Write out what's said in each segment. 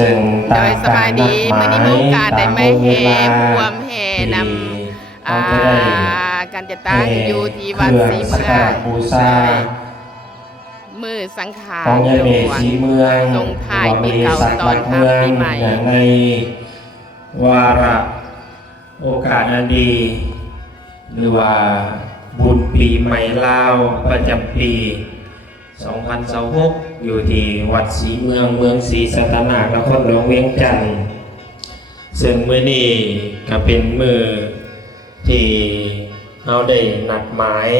ซึ่งโดยสบายดีมื้อนี้มีโอกาสได้มาแห่รวมแห่นำการจะตั้งอยู่ที่วัดศรีเมืองบูชามือสังขารของยาเมศรีเมือง ส่งท้ายปีเก่าตอนรับปีใหม่ ในวาระโอกาสอันดี หรือว่าบุญปีใหม่ลาวประจำปี 2026 อยู่ที่วัดศรีเมืองเมืองศรีสัตนานครหลวงเวียงจันทร์ซึ่งมื้อนี้ก็เป็นมื้อที่เราได้นัดหมาย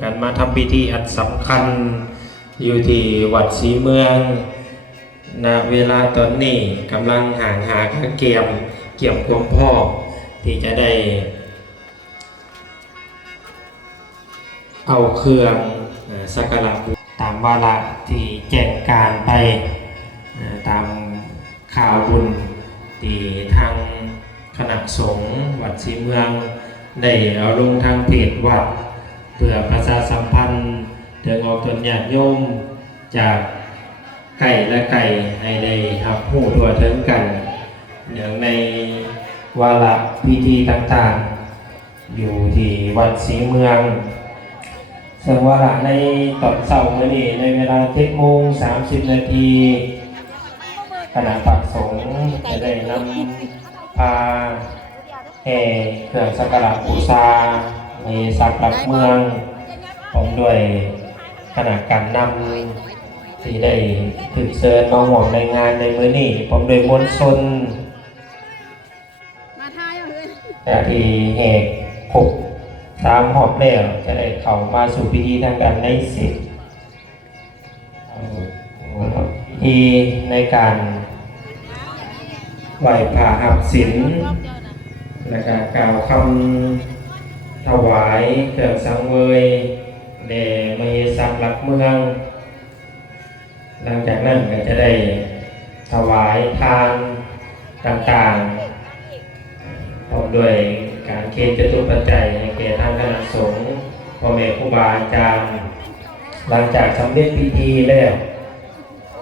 กันมาทำพิธีอันสำคัญอยู่ที่วัดศรีเมืองณเวลาตอนนี้กำลังหาเกี่ยมความพร้อมที่จะได้เอาเครื่องสักการะตามวาระที่แจ้งการไปตามข่าวบุญที่ทางคณะสงฆ์วัดศรีเมืองได้เอาลงทางเพจวัดเพื่อประชาสัมพันธ์ถึงออกตนญาติโยมจากไก่และไก่ให้ได้รับผู้ทั่วถึงกันเนื่องในวาระพิธีต่างๆอยู่ที่วัดศรีเมืองซึ่งวาระในตอนเช้ามื้อนี้ในเวลา 10:30 นาทีคณะพระสงฆ์จะได้นำพาแห่เครื่องสักการะบูชาในศักดิ์หลักเมืองพร้อมด้วยคณะการนำที่ได้ถึงเชิญมาร่วมในงานในมื้อนี้พร้อมด้วยมวลชนที่แห่ครบ3 รอบแล้วจะได้เข้ามาสู่พิธีทางการในศิลป์ที่ในการไหว้พระหับศีลและก็กล่าวคำถวายเครื่องสังเวยแด่มเหสักหลักเมืองหลังจากนั้นก็จะได้ถวายทานต่างๆพร้อมด้วยการเคนจตุปัจจัยให้แก่ทางคณะสงฆ์พ่อแม่ครูบาอาจารย์หลังจากสำเร็จพิธีแล้ว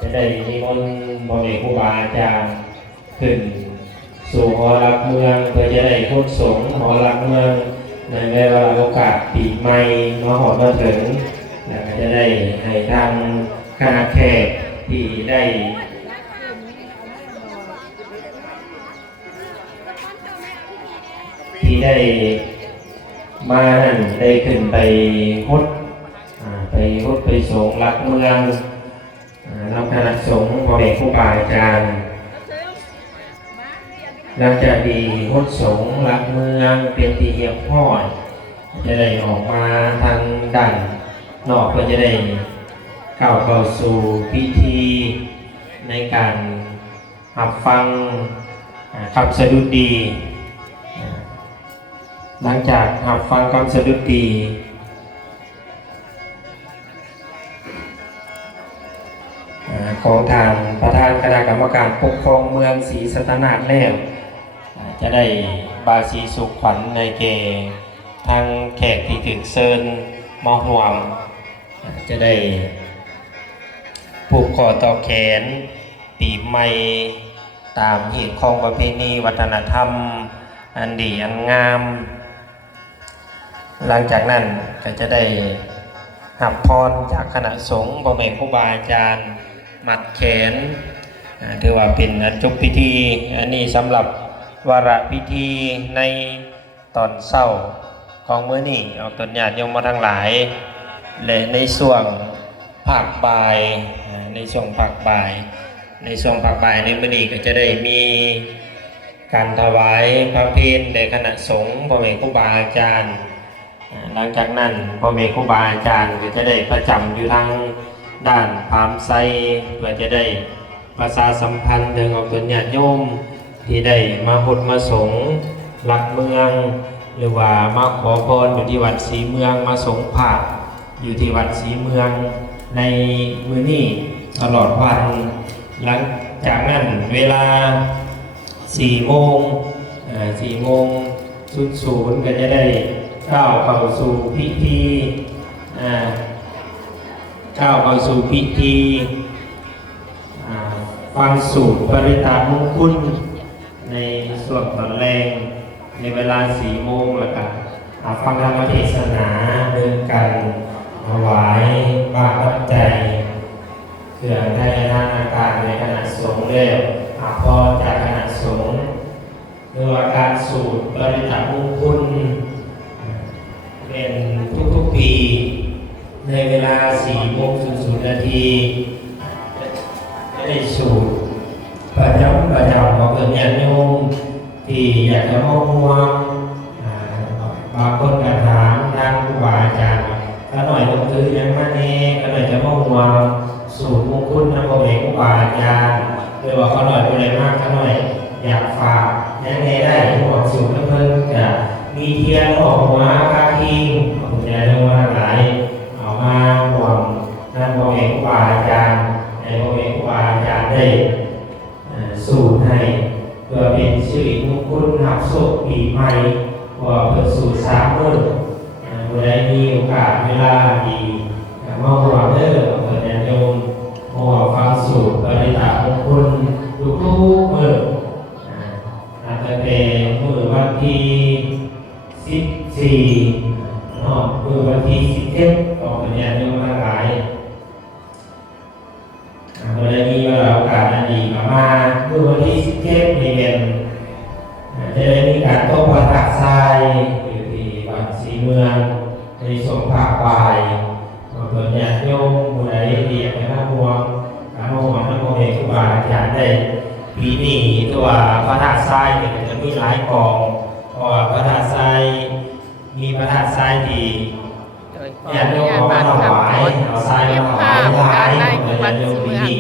จะได้นิมนต์พ่อแม่ครูบาอาจารย์ขึ้นสู่หอรักเมืองเพื่อจะได้พุทธสงฆ์หอรักเมืองในเวลาโอกาสปีใหม่มาหอดมาถึงแล้วก็จะได้ให้ทางคณะแขกที่ได้มานั่นได้ขึ้นไปฮดไปสงฆ์รักเมืองนำคณะสงฆ์พ่อแม่ครูบาอาจารย์หลังจากดีฮดสงฆ์รักเมืองเป็นที่เหี่ยวห้อยจะได้ออกมาทางด้านนอกก็จะได้เข้าสู่พิธีในการรับฟังคำสดุดีหลังจากรับฟังคำสดุดีของทางประธานคณะกรรมการปกครองเมืองศรีสัตนานแล้วจะได้บาสีสุขขวัญในเกทางแขกที่ถึงเชิญมอห่วงจะได้ผูกคอต่อแขนปีใหม่ตามเหตุของประเพณีวัฒนธรรมอันดีอันงามหลังจากนั้นก็จะได้รับพรจากคณะสงฆ์พ่อแม่ครูบาอาจารย์มัดแขนถือว่าเป็นจบพิธีอันนี้สำหรับวาระพิธีในตอนเช้าของมื้อนี้เอาตนญาติโยมมาทั้งหลายและในช่วงภาคบ่ายในช่วงภาคบ่ายในมื้อนี้ก็จะได้มีการถวายพระเพลแด่คณะสงฆ์พ่อแม่ครูบาอาจารย์หลังจากนั้นพ่อแม่ครูบาอาจารย์ก็จะได้ประจำอยู่ทางด้านพามไซเพื่อจะได้ประชาสัมพันธ์ถึงออกตนญาติโยมที่ได้มาหดมาสงหลักเมืองหรือว่ามาขอพรอยู่ที่วัดศรีเมืองมาสงผ้าอยู่ที่วัดศรีเมืองในมื้อนี้ตลอดวันหลังจากนั้นเวลา4 โมง00ก็จะได้ก้าวเข้าสู่พิธี ฟังสูตรปริตามงคลในส่วนตอนแรงในเวลา4 โมงแล้วกันฟังธรรมเทศนาเดินกันถวายบาตรปัจจัยเครื่องไทยนานาการในคณะสงฆ์แล้วพอจากคณะสงฆ์โดยการสูตรปริตามงคลเป็นทุกๆปีในเวลา4 โมง 00 นาทีได้สูตรประจำของเกิดญาติโยมที่อยากจะมอบห่วงบางคนก็ถามทางครูบาอาจารย์ก็หน่อยก็คือยังมาแน่ก็หน่อยจะมอบห่วงสูตรมงคลนำพ่อแม่ครูบาอาจารย์โดยว่าเขาหน่อยเป็นอะไรมากเขาหน่อยอยากฝากยังไงได้ห่วงสูตรเพิ่มจะมีเทียนออกมาคาทิงผมจะเรียกว่าหลายเอามาห่วงนั่นพ่อแม่ครูบาอาจารย์ในพ่อแม่ครูบาอาจารย์ได้สูตรให้เพื่อเป็นสิริมงคลหักโศกปีใหม่ว่าเพื่อสูตร3 มื้อผู้ใดมีโอกาสเวลาดีมาห่วงเด้อเปิดญาติโยมมาห่วงฟังสูตรปริตามงคลทุกมื้อตั้งแต่มื้อวันที่14มื้อวันที่17ออกเป็นญาติโยมทั้งหลายผู้ใดมีเวลาโอกาสดีมามื้อวันที่17นี่เป็นจะได้มีการต้มพระธาตุทรายอยู่ที่วัดศรีเมืองในสมภาควายเปิดญาติโยมผู้ใดที่อยากจะมาห่วงการมาห่วงนักโมเดลครูบาอาจารย์ได้ปีนี้ตัวพระธาตุทรายจะมีหลายกองเพราะว่าพระธาตุทรายมีพระธาตุทรายที่ญาติโยมเอามาถวายเอาทรายมาถวายหลายญาติโยมปีนี้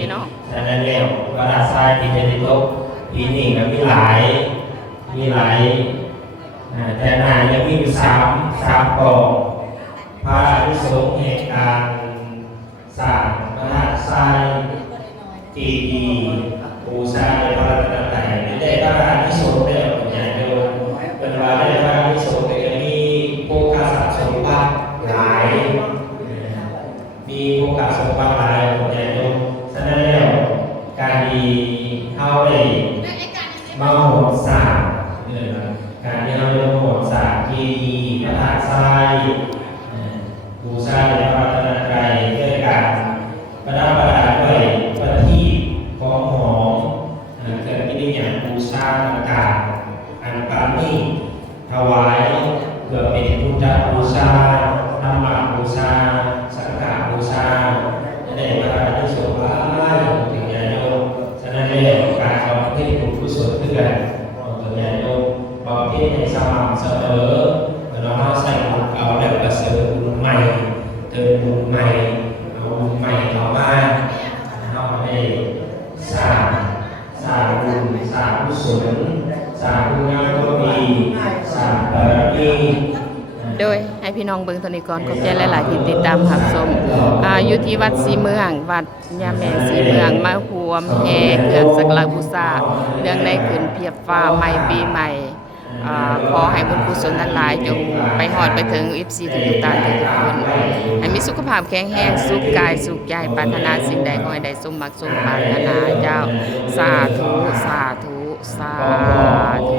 ฉะนั้นแล้วพระธาตุทรายที่จะได้ตกปีนี้ก็มีหลายแต่หน้ายังมีอยู่3 กองพระอริสงฆ์แห่งการสร้างพระธาตุทรายที่ดีบูชาในพระรัตนตรัยได้พระอริสงฆ์ได้ใหญ่โตเป็นว่าได้พระอริสงฆ์จะมีโภคทรัพย์สมบัติหลายมีโภคทรัพย์สมบัติหลายใหญ่โตฉะนั้นแล้วการดีเข้าได้มาโหดสร้างการที่เราโหดสร้างที่ดีพระธาตุทรายบูชาในพระรัตนตรัยด้วยการประดับประดาด้วยประทีปของหอมเกิดกิริยาบูชาต่างๆอันปราณีตถวายเพื่อเป็นพุทธบูชาธรรมบูชาสังฆบูชาจะได้พระราชสมภารถึงญาติโยมฉะนั้นแล้วการบำเพ็ญบุญกุศลเพื่อนของญาติโยมบำเพ็ญในสม่ำเสมอเราใส่บุญเก่าแล้วก็เสริมบุญใหม่เติมบุญใหม่เอาบุญใหม่เข้ามาเราได้สร้างบุญสร้างกุศลสร้างคุณงามความดีสร้างบารมี โดยให้พี่น้องเบิ่งตอนนี้ก่อนขอบใจหลายๆที่ติดตามรับชมอยู่ที่วัดศรีเมืองวัดยาแม่ศรีเมืองมาห่วมแห่เครื่องสักการะบูชาเรื่องในขึ้นเพียบฟ้าใหม่ปีใหม่ขอให้บุญกุศลนั้นหลายจงไปฮอดไปถึง FC ทุกๆท่านทุกคนให้มีสุขภาพแข็งแรงสุขกายสุขใจปรารถนาสิ่งใดขอให้ได้สมหวังสมปรารถนาเจ้าสาธุสาธุสาธุ